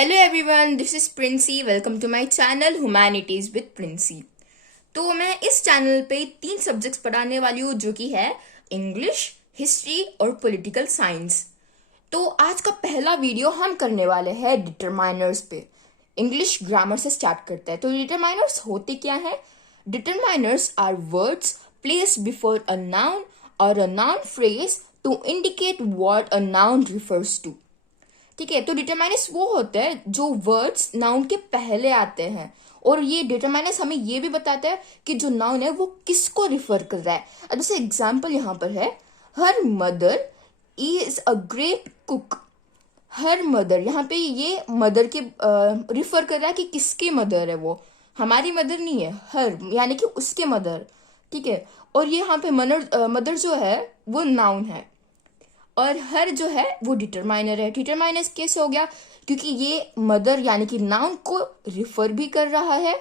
Hello everyone, this is Princy. Welcome to my channel humanities with Princy. तो मैं इस channel पे 3 सब्जेक्ट्स पढ़ाने वाली हूँ, जो कि है इंग्लिश, हिस्ट्री और पॉलिटिकल साइंस। तो आज का पहला वीडियो हम करने वाले हैं डिटरमाइनर्स पे। इंग्लिश ग्रामर से स्टार्ट करते हैं। तो डिटरमाइनर्स होते क्या है? Determiners are words placed before a noun और a noun phrase to indicate what a noun refers to. ठीक है, तो डिटरमाइनस वो होता है जो वर्ड्स नाउन के पहले आते हैं, और ये डिटरमाइनस हमें ये भी बताता है कि जो नाउन है वो किसको रिफर कर रहा है। अब जैसे एग्जाम्पल यहाँ पर है, her mother is a great cook. Her mother, यहाँ पे ये मदर के रिफर कर रहा है कि किसकी मदर है वो, हमारी मदर नहीं है, हर यानी कि उसके मदर। ठीक है, और ये यहाँ पे मदर जो है वो नाउन है, और हर जो है वो डिटरमाइनर है। डिटरमाइनर कैसे हो गया? क्योंकि ये मदर यानी कि नाउन को रिफर भी कर रहा है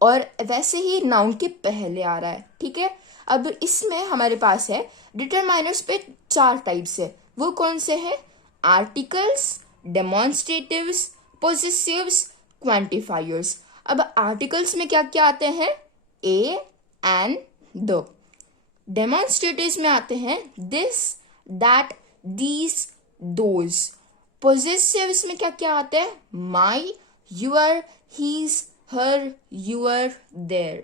और वैसे ही नाउन के पहले आ रहा है। ठीक है, अब इसमें हमारे पास है डिटरमाइनर्स पे 4 टाइप्स है। वो कौन से हैं? Articles, demonstratives, possessives, quantifiers. अब आर्टिकल्स में क्या क्या आते हैं? ए, एंड, द। डेमोन्स्ट्रेटिव्स में आते हैं this, that, these, those. Possessives में क्या क्या आते हैं? My, your, his, her, your, their.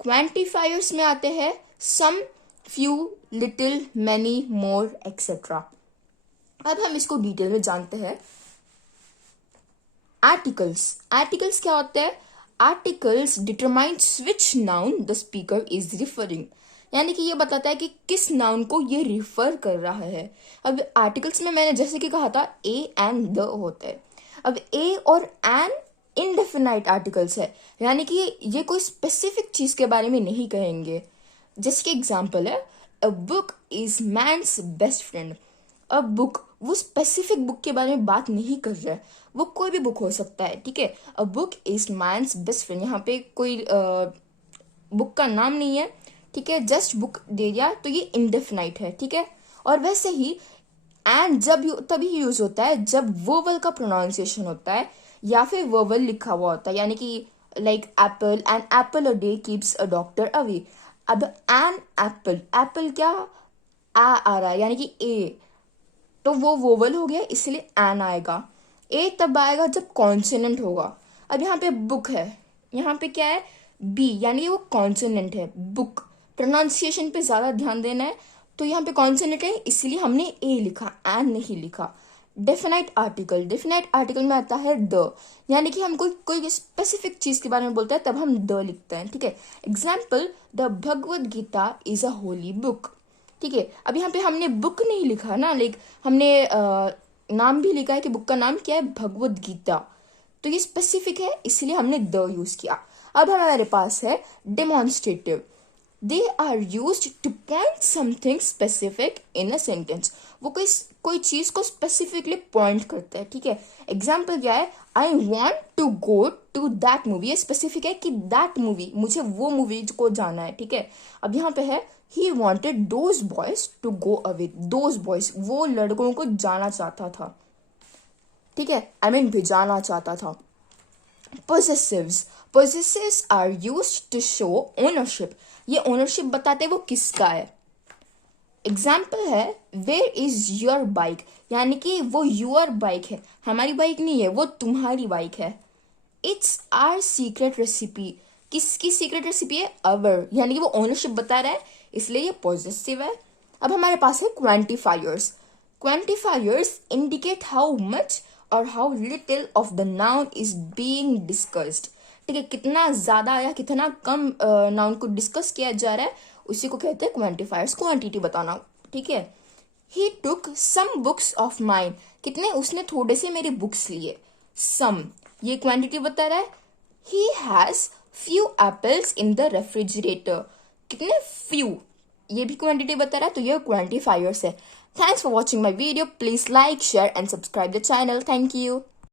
Quantifiers में आते हैं some, few, little, many, more, etcetera. अब हम इसको डिटेल में जानते हैं। आर्टिकल्स। आर्टिकल्स क्या होते हैं? Articles determines which noun the speaker is referring, यानी कि ये बताता है कि किस नाउन को ये रिफर कर रहा है। अब आर्टिकल्स में मैंने जैसे कि कहा था ए एंड द होता है। अब ए और एन इनडेफिनाइट आर्टिकल्स है, यानी कि ये कोई स्पेसिफिक चीज के बारे में नहीं कहेंगे। जैसे कि एग्जाम्पल है, a book is man's best friend. A book, वो स्पेसिफिक बुक के बारे में बात नहीं कर रहा है, वो कोई भी बुक हो सकता है। ठीक है, a book is man's best friend, यहाँ पे कोई बुक का नाम नहीं है। ठीक है, जस्ट बुक दे दिया, तो ये इंडेफिनाइट है। ठीक है, और वैसे ही एंड तभी यूज होता है जब वोवल का प्रोनाउंसिएशन होता है या फिर वोवल लिखा हुआ होता है, यानी कि like apple, an apple a day keeps a doctor away. अब एन एप्पल, एप्पल क्या आ रहा है, यानी कि ए, तो वो वोवल हो गया, इसलिए एन आएगा। ए तब आएगा जब कॉन्सोनेंट होगा। अब यहाँ पे बुक है, यहाँ पे क्या है? बी, यानी वो कॉन्सोनेंट है। बुक, प्रोनाउंसिएशन पे ज्यादा ध्यान देना है, तो यहाँ पे कॉन्सोनेंट है, इसलिए हमने ए लिखा, एन नहीं लिखा। Definite article. डेफिनाइट आर्टिकल में आता है द, यानी कि हम कोई कोई स्पेसिफिक चीज के बारे में बोलते हैं तब हम द लिखते हैं। ठीक है, example, the Bhagavad Gita is a holy book. ठीक है, अब यहाँ पे हमने बुक नहीं लिखा ना, लाइक हमने नाम भी लिखा है कि बुक का नाम क्या है? भगवद गीता, तो ये स्पेसिफिक है, इसलिए हमने द यूज किया। अब हमारे पास है demonstrative. They are use to point something specific in a sentence. वो कोई चीज को स्पेसिफिकली पॉइंट करता है। ठीक है, एग्जाम्पल क्या है? I want to go to that movie. ये स्पेसिफिक है कि दैट मूवी, मुझे वो मूवी को जाना है। ठीक है, अब यहाँ पे है he wanted those boys to go away. Those boys, वो लड़कों को जाना चाहता था। ठीक है, आई मीन भिजाना चाहता था। Possessives. Possessives are used to show ownership. ये ओनरशिप बताते वो किसका है। एग्जाम्पल है, वेयर इज योर बाइक, यानी कि वो योर बाइक है, हमारी बाइक नहीं है, वो तुम्हारी बाइक है। It's our secret recipe. किसकी सीक्रेट रेसिपी है? अवर, यानी कि वो ओनरशिप बता रहा है, इसलिए ये पॉजिटिव है। अब हमारे पास है quantifiers. Quantifiers indicate how much और how little of the noun is being discussed. ठीक है, कितना ज्यादा या कितना कम नाउन को डिस्कस किया जा रहा है, उसी को कहते हैं क्वांटिफायर्स, क्वांटिटी बताना। ठीक है, ही टुक सम बुक्स ऑफ माइन। कितने? उसने थोड़े से मेरे बुक्स लिए। सम, ये क्वांटिटी बता रहा है। He has few apples in the refrigerator. कितने? फ्यू, ये भी क्वांटिटी बता रहा है, तो ये क्वांटिफायर्स है। Thanks for watching my video. Please like, share and subscribe the channel. Thank you.